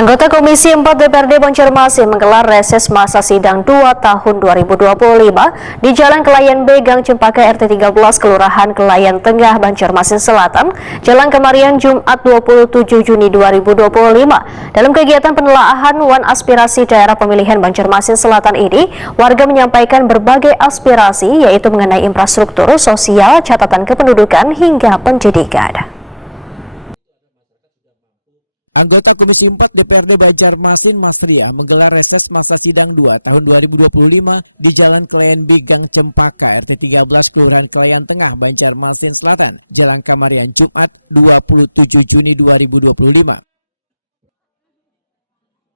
Anggota Komisi 4 DPRD Banjarmasin menggelar reses masa sidang 2 tahun 2025 di Jalan Kelayan B, Gang Cempaka RT 13, Kelurahan Kelayan Tengah, Banjarmasin Selatan, Jalan Kemarian, Jumat 27 Juni 2025. Dalam kegiatan penelaahan wan aspirasi daerah pemilihan Banjarmasin Selatan ini, warga menyampaikan berbagai aspirasi, yaitu mengenai infrastruktur, sosial, catatan kependudukan, hingga pendidikan. Anggota Komisi 4 DPRD Banjarmasin Masriah menggelar reses masa sidang 2 tahun 2025 di Jalan Kelayan B, Gang Cempaka RT 13, Kelurahan Kelayan Tengah, Banjarmasin Selatan, Jalan Kemarian, Jumat 27 Juni 2025.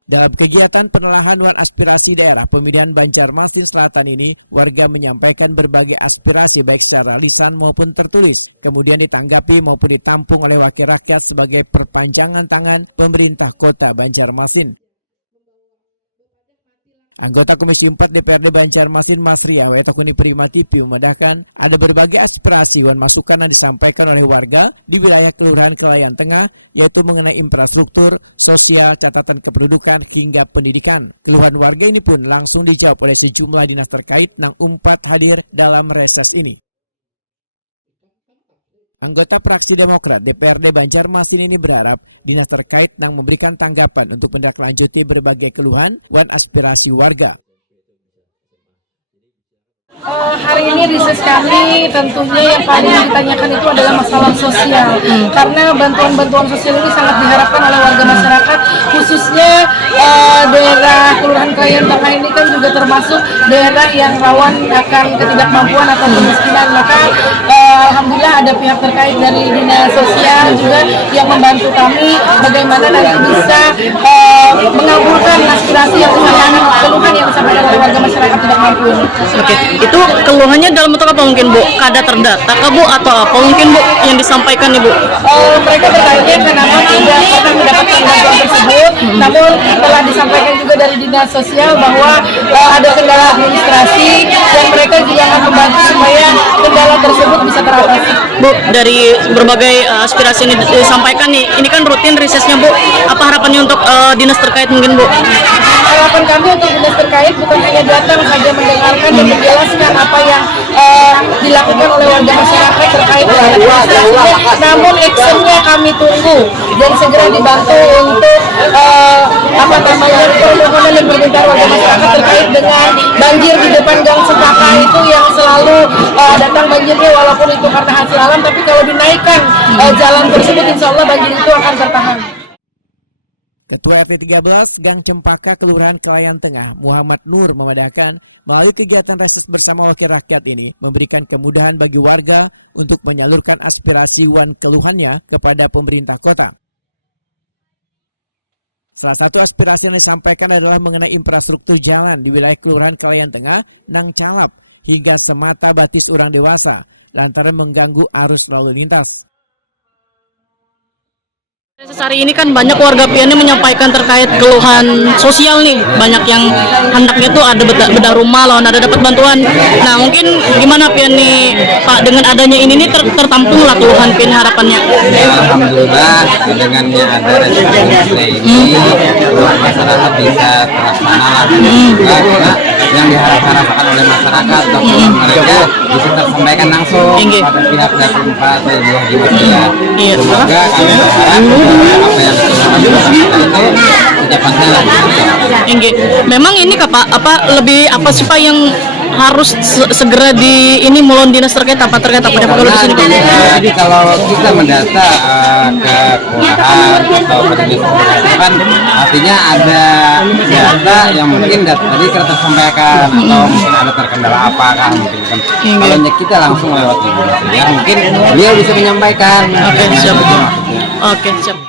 Dalam kegiatan penelaahan wan aspirasi daerah pemilihan Banjarmasin Selatan ini, warga menyampaikan berbagai aspirasi baik secara lisan maupun tertulis, kemudian ditanggapi maupun ditampung oleh wakil rakyat sebagai perpanjangan tangan pemerintah kota Banjarmasin. Anggota Komisi 4 DPRD Banjarmasin Masriah Wetakuni Prima TV memedahkan ada berbagai aspirasi wan masukan yang disampaikan oleh warga di wilayah Kelurahan Kelayan Tengah, yaitu mengenai infrastruktur, sosial, catatan kependudukan, hingga pendidikan. Keluhan warga ini pun langsung dijawab oleh sejumlah dinas terkait yang umpat hadir dalam reses ini. Anggota Fraksi Demokrat DPRD Banjarmasin ini berharap dinas terkait yang memberikan tanggapan untuk menindaklanjuti berbagai keluhan wan aspirasi warga. Hari ini riset kami tentunya yang paling ditanyakan itu adalah masalah sosial, karena bantuan-bantuan sosial ini sangat diharapkan oleh warga masyarakat, khususnya daerah Kelurahan Kelayan Tengah ini kan juga termasuk daerah yang rawan akan ketidakmampuan atau kemiskinan. Maka alhamdulillah ada pihak terkait dari dinas sosial juga yang membantu kami bagaimana nanti bisa mengabulkan aspirasi yang disampaikan, keluhan yang disampaikan oleh warga masyarakat tidak mampu ini. Oke, itu keluhannya dalam bentuk apa mungkin Bu? Kada terdata Bu atau apa mungkin Bu yang disampaikan nih Bu? Mereka bertanya kenapa tidak pernah mendapatkan bantuan tersebut, namun telah disampaikan juga dari dinas sosial bahwa ada kendala administrasi dan mereka juga akan membantu supaya kendala tersebut bisa teratasi. Bu, dari berbagai aspirasi ini disampaikan nih, ini kan rutin risesnya Bu, apa harapannya untuk dinas terkait mungkin Bu? Harapan kami untuk dinas terkait bukan hanya datang saja mendengarkan dan menjelaskan apa yang dilakukan oleh warga masyarakat terkait dengan administrasinya, namun actionnya kami tunggu dan segera dibantu untuk permohonan dan permintaan warga masyarakat terkait dengan banjir di depan Gang Cempaka itu yang selalu datang banjirnya, walaupun itu karena hasil alam, tapi kalau dinaikkan jalan tersebut insya Allah banjir itu akan tertahan. Ketua RT 13 Gang Cempaka Kelurahan Kelayan Tengah Muhammad Nur memedahkan melalui kegiatan reses bersama wakil rakyat ini memberikan kemudahan bagi warga untuk menyalurkan aspirasi wan keluhannya kepada pemerintah kota. Salah satu aspirasi yang disampaikan adalah mengenai infrastruktur jalan di wilayah Kelurahan Kelayan Tengah nang calap hingga semata batis orang dewasa lantaran mengganggu arus lalu lintas. Hari ini kan banyak warga piannya menyampaikan terkait keluhan sosial nih, banyak yang hendaknya tuh ada bedah rumah, lawan ada dapat bantuan. Nah mungkin gimana pian nih Pak dengan adanya ini nih tertampung lah keluhan pian harapannya. Ya, alhamdulillah dengannya ada resolusi ini masyarakat bisa terlaksana lah. Nah, yang diharapkan oleh masyarakat atau mereka bisa tersampaikan langsung pada pihak Pak Ibu Haji Masriah. Semoga kami berharap apa yang dilakukan masyarakat itu secepatnya lah. Memang ini Pak lebih apa sih Pak yang harus segera di ini mulai dinas terkait apa jadi kalau kita mendata ke kelurahan atau ke dinas terkait itu kan artinya ada data yang mungkin tadi kita tersampaikan atau mungkin ada terkendala apa kan mungkin kan kalau kita langsung lewat Ibu Masriah mungkin beliau bisa menyampaikan. Oke, siap.